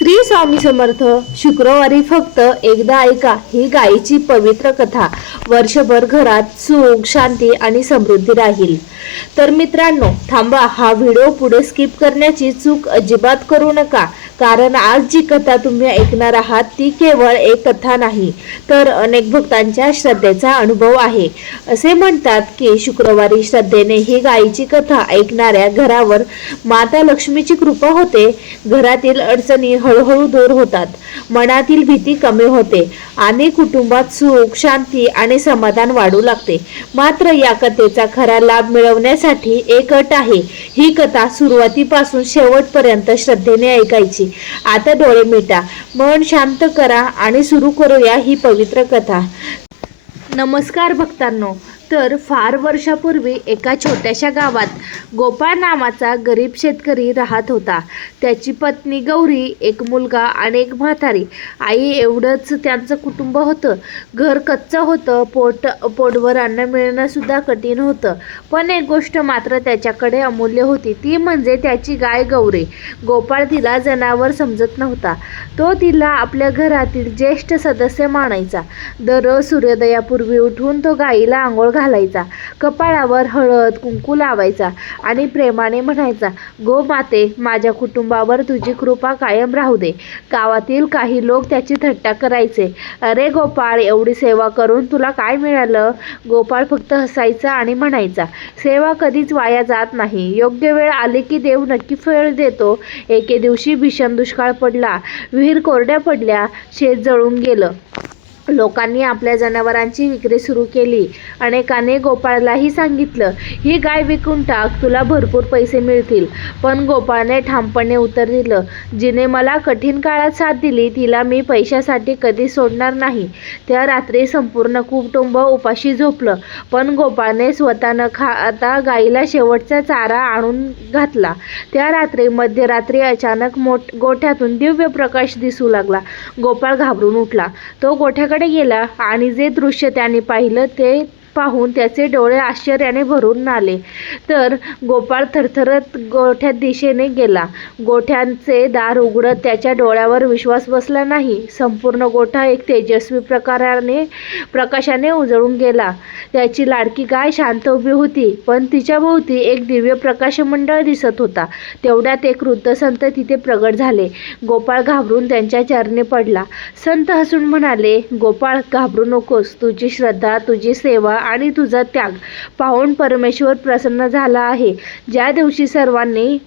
श्री स्वामी समर्थ. शुक्रवारी फक्त एकदा ऐका ही गायीची पवित्र कथा. वर्षभर घरात सुख, शांती आणि समृद्धी राहील. तर मित्रांनो, थांबा, हा व्हिडिओ पुढे स्किप करण्याची चूक अजिबात करू नका, कारण आज जी कथा तुम्ही ऐकणार आहात ती केवळ एक कथा नाही, तर अनेक भक्तांच्या श्रद्धेचा अनुभव आहे. असे म्हणतात की शुक्रवारी श्रद्धेने ही गायीची कथा ऐकणाऱ्या घरावर माता लक्ष्मीची कृपा होते. घरातील अडचणी हळूहळू दूर होतात, मनातील भीती कमी होते आणि कुटुंबात सुख, शांती आणि समाधान वाढू लागते. मात्र या कथेचा खरा लाभ मिळवण्यासाठी एक अट आहे. ही कथा सुरुवातीपासून शेवटपर्यंत श्रद्धेने ऐकायची. आता डोळे मिटा, मन शांत करा आणि सुरू करूया ही पवित्र कथा. नमस्कार भक्तांनो. तर फार वर्षापूर्वी एका छोट्याशा गावात गोपाळ नावाचा गरीब शेतकरी राहत होता. त्याची पत्नी गौरी, एक मुलगा आणि एक म्हातारी आई एवढंच त्यांचं कुटुंब होतं. घर कच्चं होतं, पोटभर अन्न मिळणं सुद्धा कठीण होतं. पण एक गोष्ट मात्र त्याच्याकडे अमूल्य होती, ती म्हणजे त्याची गाय गौरी. गोपाळ तिला जनावर समजत नव्हता. तो तिला आपल्या घरातील ज्येष्ठ सदस्य मानायचा. दररोज सूर्योदयापूर्वी उठून तो गाईला आंघोळ घालायचा, कपाळावर हळद कुंकू लावायचा आणि प्रेमाने म्हणायचा, गो माते, माझ्या कुटुंबावर तुझी कृपा कायम राहू दे. गावातील काही लोक त्याची थट्टा करायचे. अरे गोपाळ, एवढी सेवा करून तुला काय मिळालं? गोपाळ फक्त हसायचा आणि म्हणायचा, सेवा कधीच वाया जात नाही. योग्य वेळ आली की देव नक्की फळ देतो. एके दिवशी भीषण दुष्काळ पडला. विहीर कोरड्या पडल्या, शेत जळून गेलं. लोकांनी आपल्या जनावरांची विक्री सुरू केली. अनेकाने गोपाळलाही सांगितलं, ही गाय विकून टाक, तुला भरपूर पैसे मिळतील. पण गोपाळने ठामपणे उत्तर दिलं, जिने मला कठीण काळात साथ दिली तिला मी पैशासाठी कधी सोडणार नाही. त्या रात्री संपूर्ण कुटुंब उपाशी झोपलं. पण गोपाळने स्वतः न खाता गाईला शेवटचा चारा आणून घातला. त्या रात्री मध्यरात्री अचानक गोठ्यातून दिव्य प्रकाश दिसू लागला. गोपाळ घाबरून उठला. तो गोठ्याकडे गेला आणि जे दृश्य त्याने पाहिलं ते पाहून त्याचे डोळे आश्चर्याने भरून आले. तर गोपाळ थरथरत गोठ्यात दिशेने गेला. गोठ्याचे दार उघडत त्याच्या डोळ्यावर विश्वास बसला नाही. संपूर्ण गोठा एक तेजस्वी प्रकाशाने उजळून गेला. त्याची लाडकी गाय शांत उभी होती, पण तिच्या भोवती एक दिव्य प्रकाशमंडळ दिसत होता. तेवढ्यात एक वृद्ध संत तिथे प्रगट झाले. गोपाळ घाबरून त्यांच्या चरणी पडला. संत हसून म्हणाले, गोपाळ, घाबरू नकोस. तुझी श्रद्धा, तुझी सेवा आणि तुझा त्याग पाहून परमेश्वर प्रसन्न झाला आहे. ज्या दिवशी सर्वांनी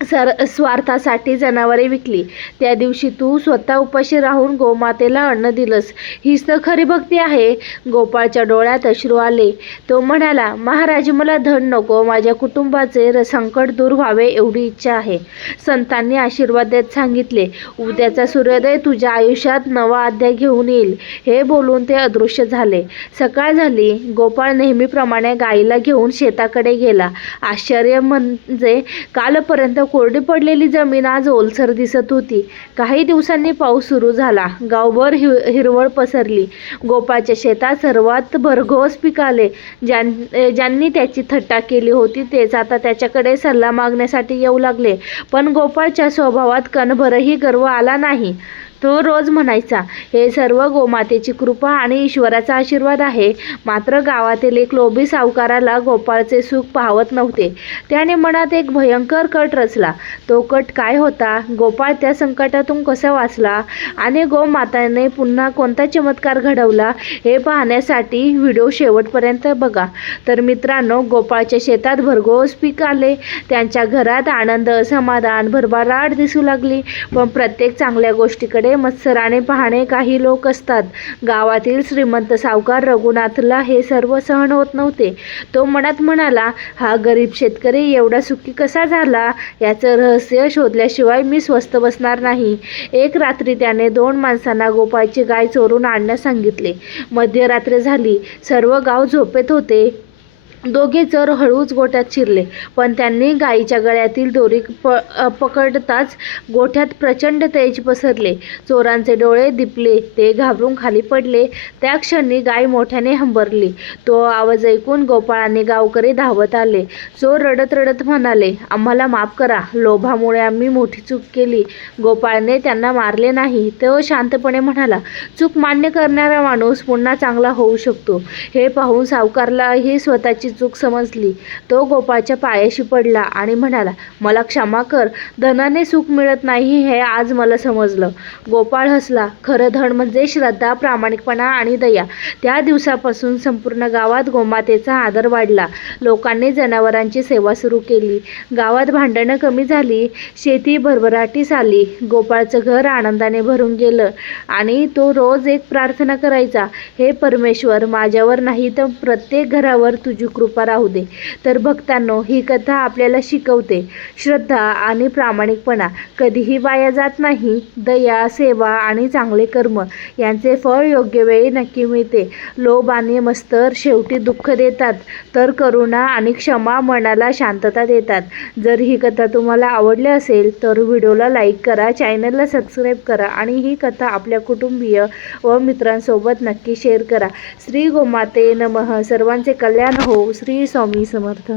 स्वार्थासाठी जनावरे विकली, त्या दिवशी तू स्वतः उपाशी राहून गोमातेला अन्न दिलंस. हीच तर खरी भक्ती आहे. गोपाळच्या डोळ्यात अश्रू आले. तो म्हणाला, महाराज, मला धन नको, माझ्या कुटुंबाचे संकट दूर व्हावे एवढी इच्छा आहे. संतांनी आशीर्वाद देत सांगितले, उद्याचा सूर्योदय तुझ्या आयुष्यात नवा अध्याय घेऊन येईल. हे बोलून ते अदृश्य झाले. सकाळ झाली. गोपाळ नेहमीप्रमाणे गाईला घेऊन शेताकडे गेला. आश्चर्य म्हणजे कालपर्यंत कोरडी पडलेली जमीन आज ओलसर दिसत होती. काही दिवसांनी पाऊस सुरू झाला. गावभर हिरवळ पसरली. गोपाळच्या शेतात सर्वात भरघोस पिकाले. ज्यांनी त्याची थट्टा केली होती तेच आता त्याच्याकडे सल्ला मागण्यासाठी येऊ लागले. पण गोपाळच्या स्वभावात कणभरही गर्व आला नाही. तो रोज म्हणायचा, हे सर्व गोमातेची कृपा आणि ईश्वराचा आशीर्वाद आहे. मात्र गावातील एक लोभी सावकाराला गोपाळचे सुख पाहवत नव्हते. त्याने मनात एक भयंकर कट रचला. तो कट काय होता? गोपाळ त्या संकटातून कसा वाचला आणि गोमाताने पुन्हा कोणता चमत्कार घडवला? हे पाहण्यासाठी व्हिडिओ शेवटपर्यंत बघा. तर मित्रांनो, गोपाळच्या शेतात भरघोस पीक आले. त्यांच्या घरात आनंद, समाधान, भरभराट दिसू लागली. पण प्रत्येक चांगल्या गोष्टीकडे मत्सराने पाहणे काही लोक असतात. गावातील श्रीमंत सावकार रघुनाथला हे सर्व सहन होत नव्हते. तो मनात म्हणाला, हा गरीब शेतकरी एवढा सुखी कसा झाला? याचं रहस्य शोधल्याशिवाय मी स्वस्थ बसणार नाही. एक रात्री त्याने 2 माणसांना गोपाळची गाय चोरून आणण्यास सांगितले. मध्यरात्र झाली. सर्व गाव झोपेत होते. दोघे चोर हळूच गोठ्यात शिरले, पण त्यांनी गायीच्या गळ्यातील दोरी पकडताच गोठ्यात प्रचंड तेज पसरले. चोरांचे डोळे दिपले, ते घाबरून खाली पडले. त्या क्षणी गाय मोठ्याने हंबरली. तो आवाज ऐकून गोपाळ गावकरी धावत आले. चोर रडत रडत म्हणाले, आम्हाला माफ करा, लोभामुळे आम्ही मोठी चूक केली. गोपाळने त्यांना मारले नाही. तो शांतपणे म्हणाला, चूक मान्य करणारा माणूस पुन्हा चांगला होऊ शकतो. हे पाहून सावकारलाही स्वतःची चूक समजली. तो गोपाळच्या पायाशी पडला आणि म्हणाला, मला क्षमा कर, धनाने सुख मिळत नाही हे आज मला समजलं. गोपाळ हसला. खरं धन म्हणजे श्रद्धा, प्रामाणिकपणा आणि दया. त्या दिवसापासून संपूर्ण गावात गोमातेचा आदर वाढला. लोकांनी जनावरांची सेवा सुरू केली. गावात भांडणं कमी झाली. शेती भरभराटीस आली. गोपाळचं घर आनंदाने भरून गेलं आणि तो रोज एक प्रार्थना करायचा, हे परमेश्वर, माझ्यावर नाही तर प्रत्येक घरावर तुझी कृपा राहू दे. तर भक्तांनो, ही कथा आपल्याला शिकवते, श्रद्धा आणि प्रामाणिकपणा कधीही वाया जात नाही. दया, सेवा आणि चांगले कर्म यांचे फळ योग्य वेळी नक्की मिळते. लोभ आणि मत्सर शेवटी दुःख देतात, तर करुणा आणि क्षमा मनाला शांतता देतात. जर ही कथा तुम्हाला आवडली असेल तर व्हिडिओला लाईक करा, चॅनलला सबस्क्राईब करा आणि ही कथा आपल्या कुटुंबीय व मित्रांसोबत नक्की शेअर करा. श्री गोमाते नमः. सर्वांचे कल्याण हो. श्री स्वामी समर्थ.